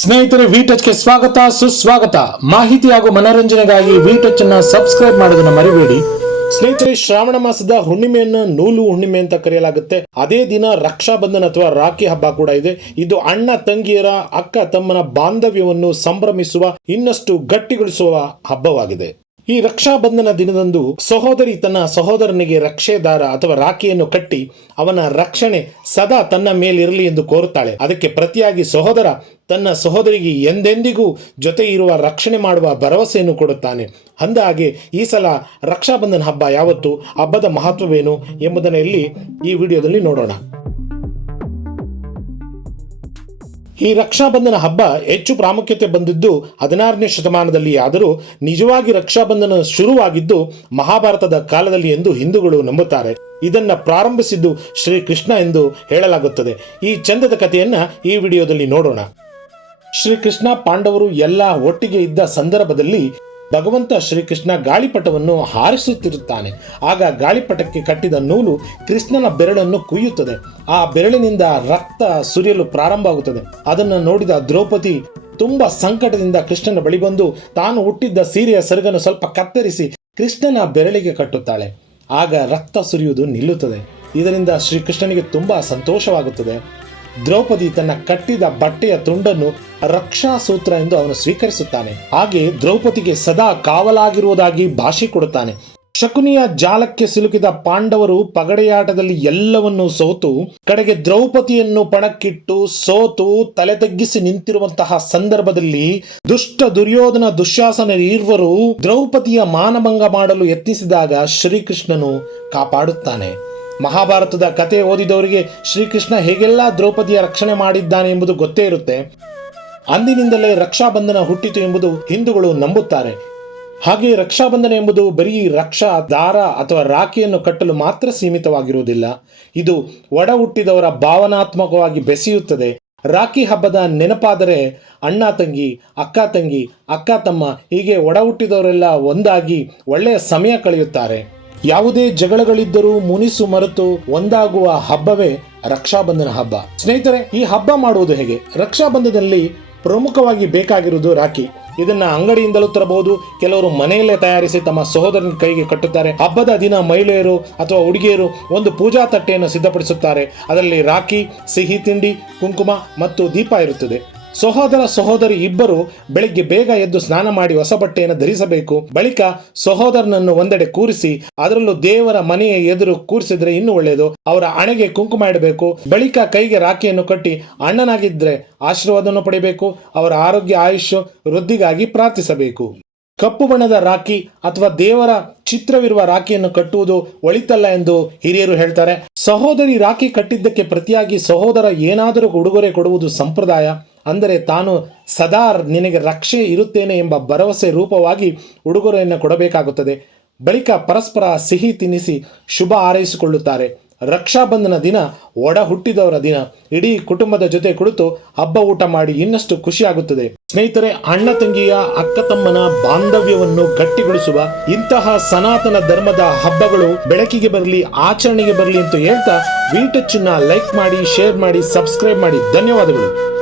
ಸ್ನೇಹಿತರೆ ವಿ ಗೆ ಸ್ವಾಗತ, ಸುಸ್ವಾಗತ. ಮಾಹಿತಿ ಹಾಗೂ ಮನೋರಂಜನೆಗಾಗಿ ವಿ ಟಚ್ ಅನ್ನ ಸಬ್ಸ್ಕ್ರೈಬ್ ಮಾಡೋದನ್ನ ಮರಿಬೇಡಿ. ಸ್ನೇಹಿತರೆ, ಶ್ರಾವಣ ಮಾಸದ ಹುಣ್ಣಿಮೆಯನ್ನು ನೂಲು ಹುಣ್ಣಿಮೆ ಅಂತ ಕರೆಯಲಾಗುತ್ತೆ. ಅದೇ ದಿನ ರಕ್ಷಾ ಬಂಧನ ಅಥವಾ ರಾಖಿ ಹಬ್ಬ ಕೂಡ ಇದೆ. ಇದು ಅಣ್ಣ, ತಂಗಿಯರ, ಅಕ್ಕ, ತಮ್ಮನ ಬಾಂಧವ್ಯವನ್ನು ಸಂಭ್ರಮಿಸುವ, ಇನ್ನಷ್ಟು ಗಟ್ಟಿಗೊಳಿಸುವ ಹಬ್ಬವಾಗಿದೆ. ಈ ರಕ್ಷಾಬಂಧನ ದಿನದಂದು ಸಹೋದರಿ ತನ್ನ ಸಹೋದರನಿಗೆ ರಕ್ಷೆ ದಾರ ಅಥವಾ ರಾಖಿಯನ್ನು ಕಟ್ಟಿ ಅವನ ರಕ್ಷಣೆ ಸದಾ ತನ್ನ ಮೇಲಿರಲಿ ಎಂದು ಕೋರುತ್ತಾಳೆ. ಅದಕ್ಕೆ ಪ್ರತಿಯಾಗಿ ಸಹೋದರ ತನ್ನ ಸಹೋದರಿಗೆ ಎಂದೆಂದಿಗೂ ಜೊತೆ ಇರುವ ರಕ್ಷಣೆ ಮಾಡುವ ಭರವಸೆಯನ್ನು ಕೊಡುತ್ತಾನೆ. ಅಂದಹಾಗೆ, ಈ ಸಲ ರಕ್ಷಾಬಂಧನ ಹಬ್ಬ ಯಾವತ್ತು, ಹಬ್ಬದ ಮಹತ್ವವೇನು ಎಂಬುದನ್ನು ಇಲ್ಲಿ ಈ ವಿಡಿಯೋದಲ್ಲಿ ನೋಡೋಣ. ಈ ರಕ್ಷಾಬಂಧನ ಹಬ್ಬ ಹೆಚ್ಚು ಪ್ರಾಮುಖ್ಯತೆ ಬಂದಿದ್ದು ಹದಿನಾರನೇ ಶತಮಾನದಲ್ಲಿ, ಆದರೂ ನಿಜವಾಗಿ ರಕ್ಷಾಬಂಧನ ಶುರುವಾಗಿದ್ದು ಮಹಾಭಾರತದ ಕಾಲದಲ್ಲಿ ಎಂದು ಹಿಂದೂಗಳು ನಂಬುತ್ತಾರೆ. ಇದನ್ನ ಪ್ರಾರಂಭಿಸಿದ್ದು ಶ್ರೀಕೃಷ್ಣ ಎಂದು ಹೇಳಲಾಗುತ್ತದೆ. ಈ ಚಂದದ ಕಥೆಯನ್ನ ಈ ವಿಡಿಯೋದಲ್ಲಿ ನೋಡೋಣ. ಶ್ರೀಕೃಷ್ಣ ಪಾಂಡವರು ಎಲ್ಲ ಒಟ್ಟಿಗೆ ಇದ್ದ ಸಂದರ್ಭದಲ್ಲಿ ಭಗವಂತ ಶ್ರೀಕೃಷ್ಣ ಗಾಳಿಪಟವನ್ನು ಹಾರಿಸುತ್ತಿರುತ್ತಾನೆ. ಆಗ ಗಾಳಿಪಟಕ್ಕೆ ಕಟ್ಟಿದ ನೂಲು ಕೃಷ್ಣನ ಬೆರಳನ್ನು ಕುಯ್ಯುತ್ತದೆ. ಆ ಬೆರಳಿನಿಂದ ರಕ್ತ ಸುರಿಯಲು ಪ್ರಾರಂಭವಾಗುತ್ತದೆ. ಅದನ್ನು ನೋಡಿದ ದ್ರೌಪದಿ ತುಂಬ ಸಂಕಟದಿಂದ ಕೃಷ್ಣನ ಬಳಿ ಬಂದು ತಾನು ಹುಟ್ಟಿದ್ದ ಸೀರೆಯ ಸರಗನ್ನು ಸ್ವಲ್ಪ ಕತ್ತರಿಸಿ ಕೃಷ್ಣನ ಬೆರಳಿಗೆ ಕಟ್ಟುತ್ತಾಳೆ. ಆಗ ರಕ್ತ ಸುರಿಯುವುದು ನಿಲ್ಲುತ್ತದೆ. ಇದರಿಂದ ಶ್ರೀಕೃಷ್ಣನಿಗೆ ತುಂಬ ಸಂತೋಷವಾಗುತ್ತದೆ. ದ್ರೌಪದಿ ತನ್ನ ಕಟ್ಟಿದ ಬಟ್ಟೆಯ ತುಂಡನ್ನು ರಕ್ಷಾ ಸೂತ್ರ ಎಂದು ಅವನು ಸ್ವೀಕರಿಸುತ್ತಾನೆ. ಹಾಗೆ ದ್ರೌಪದಿಗೆ ಸದಾ ಕಾವಲಾಗಿರುವುದಾಗಿ ಭಾಷೆ ಕೊಡುತ್ತಾನೆ. ಶಕುನಿಯ ಜಾಲಕ್ಕೆ ಸಿಲುಕಿದ ಪಾಂಡವರು ಪಗಡೆಯಾಟದಲ್ಲಿ ಎಲ್ಲವನ್ನೂ ಸೋತು, ಕಡೆಗೆ ದ್ರೌಪದಿಯನ್ನು ಪಣಕ್ಕಿಟ್ಟು ಸೋತು, ತಲೆ ತಗ್ಗಿಸಿ ನಿಂತಿರುವಂತಹ ಸಂದರ್ಭದಲ್ಲಿ ದುಷ್ಟ ದುರ್ಯೋಧನ ದುಶಾಸನ ಇರುವರು ದ್ರೌಪದಿಯ ಮಾನಭಂಗ ಮಾಡಲು ಯತ್ನಿಸಿದಾಗ ಶ್ರೀಕೃಷ್ಣನು ಕಾಪಾಡುತ್ತಾನೆ. ಮಹಾಭಾರತದ ಕತೆ ಓದಿದವರಿಗೆ ಶ್ರೀಕೃಷ್ಣ ಹೇಗೆಲ್ಲ ದ್ರೌಪದಿಯ ರಕ್ಷಣೆ ಮಾಡಿದ್ದಾನೆ ಎಂಬುದು ಗೊತ್ತೇ ಇರುತ್ತೆ. ಅಂದಿನಿಂದಲೇ ರಕ್ಷಾಬಂಧನ ಹುಟ್ಟಿತು ಎಂಬುದು ಹಿಂದೂಗಳು ನಂಬುತ್ತಾರೆ. ಹಾಗೆ ರಕ್ಷಾಬಂಧನ ಎಂಬುದು ಬರೀ ರಕ್ಷಾ, ದಾರ ಅಥವಾ ರಾಖಿಯನ್ನು ಕಟ್ಟಲು ಮಾತ್ರ ಸೀಮಿತವಾಗಿರುವುದಿಲ್ಲ. ಇದು ಒಡ ಹುಟ್ಟಿದವರ ಭಾವನಾತ್ಮಕವಾಗಿ ಬೆಸೆಯುತ್ತದೆ. ರಾಖಿ ಹಬ್ಬದ ನೆನಪಾದರೆ ಅಣ್ಣ ತಂಗಿ, ಅಕ್ಕ ತಂಗಿ, ಅಕ್ಕ ತಮ್ಮ ಹೀಗೆ ಒಡ ಹುಟ್ಟಿದವರೆಲ್ಲ ಒಂದಾಗಿ ಒಳ್ಳೆಯ ಸಮಯ ಕಳೆಯುತ್ತಾರೆ. ಯಾವುದೇ ಜಗಳಗಳಿದ್ದರೂ ಮುನಿಸು ಮರೆತು ಒಂದಾಗುವ ಹಬ್ಬವೇ ರಕ್ಷಾಬಂಧನ ಹಬ್ಬ. ಸ್ನೇಹಿತರೆ, ಈ ಹಬ್ಬ ಮಾಡುವುದು ಹೇಗೆ? ರಕ್ಷಾಬಂಧನದಲ್ಲಿ ಪ್ರಮುಖವಾಗಿ ಬೇಕಾಗಿರುವುದು ರಾಖಿ. ಇದನ್ನ ಅಂಗಡಿಯಿಂದಲೂ ತರಬಹುದು, ಕೆಲವರು ಮನೆಯಲ್ಲೇ ತಯಾರಿಸಿ ತಮ್ಮ ಸಹೋದರನ ಕೈಗೆ ಕಟ್ಟುತ್ತಾರೆ. ಹಬ್ಬದ ದಿನ ಮಹಿಳೆಯರು ಅಥವಾ ಹುಡುಗಿಯರು ಒಂದು ಪೂಜಾ ತಟ್ಟೆಯನ್ನು ಸಿದ್ಧಪಡಿಸುತ್ತಾರೆ. ಅದರಲ್ಲಿ ರಾಖಿ, ಸಿಹಿ ತಿಂಡಿ, ಕುಂಕುಮ ಮತ್ತು ದೀಪ ಇರುತ್ತದೆ. ಸಹೋದರ ಸಹೋದರಿ ಇಬ್ಬರು ಬೆಳಿಗ್ಗೆ ಬೇಗ ಎದ್ದು ಸ್ನಾನ ಮಾಡಿ ಹೊಸ ಬಟ್ಟೆಯನ್ನು ಧರಿಸಬೇಕು. ಬಳಿಕ ಸಹೋದರನನ್ನು ಒಂದೆಡೆ ಕೂರಿಸಿ, ಅದರಲ್ಲೂ ದೇವರ ಮನೆಯ ಎದುರು ಕೂರಿಸಿದ್ರೆ ಇನ್ನೂ ಒಳ್ಳೆಯದು. ಅವರ ಹಣೆಗೆ ಕುಂಕುಮ ಇಡಬೇಕು. ಬಳಿಕ ಕೈಗೆ ರಾಖಿಯನ್ನು ಕಟ್ಟಿ ಅಣ್ಣನಾಗಿದ್ರೆ ಆಶೀರ್ವಾದವನ್ನು ಪಡೆಯಬೇಕು ಅವರ ಆರೋಗ್ಯ, ಆಯುಷ್ಯ ವೃದ್ಧಿಗಾಗಿ ಪ್ರಾರ್ಥಿಸಬೇಕು. ಕಪ್ಪು ಬಣ್ಣದ ರಾಖಿ ಅಥವಾ ದೇವರ ಚಿತ್ರವಿರುವ ರಾಖಿಯನ್ನು ಕಟ್ಟುವುದು ಒಳಿತಲ್ಲ ಎಂದು ಹಿರಿಯರು ಹೇಳ್ತಾರೆ. ಸಹೋದರಿ ರಾಖಿ ಕಟ್ಟಿದ್ದಕ್ಕೆ ಪ್ರತಿಯಾಗಿ ಸಹೋದರ ಏನಾದರೂ ಉಡುಗೊರೆ ಕೊಡುವುದು ಸಂಪ್ರದಾಯ. ಅಂದರೆ ತಾನು ಸದಾ ನಿನಗೆ ರಕ್ಷೆ ಇರುತ್ತೇನೆ ಎಂಬ ಭರವಸೆ ರೂಪವಾಗಿ ಉಡುಗೊರೆಯನ್ನು ಕೊಡಬೇಕಾಗುತ್ತದೆ. ಬಳಿಕ ಪರಸ್ಪರ ಸಿಹಿ ತಿನ್ನಿಸಿ ಶುಭ ಹಾರೈಸಿಕೊಳ್ಳುತ್ತಾರೆ. ರಕ್ಷಾಬಂಧನ ದಿನ ಒಡ ಹುಟ್ಟಿದವರ ದಿನ. ಇಡೀ ಕುಟುಂಬದ ಜೊತೆ ಕುಳಿತು ಹಬ್ಬ ಊಟ ಮಾಡಿ ಇನ್ನಷ್ಟು ಖುಷಿಯಾಗುತ್ತದೆ. ಸ್ನೇಹಿತರೆ, ಅಣ್ಣ ತಂಗಿಯ, ಅಕ್ಕ ತಮ್ಮನ ಬಾಂಧವ್ಯವನ್ನು ಗಟ್ಟಿಗೊಳಿಸುವ ಇಂತಹ ಸನಾತನ ಧರ್ಮದ ಹಬ್ಬಗಳು ಬೆಳಕಿಗೆ ಬರಲಿ, ಆಚರಣೆಗೆ ಬರಲಿ ಅಂತ ಹೇಳ್ತಾ ವಿ ಟಚ್ ಲೈಕ್ ಮಾಡಿ ಶೇರ್ ಮಾಡಿ ಸಬ್ಸ್ಕ್ರೈಬ್ ಮಾಡಿ. ಧನ್ಯವಾದಗಳು.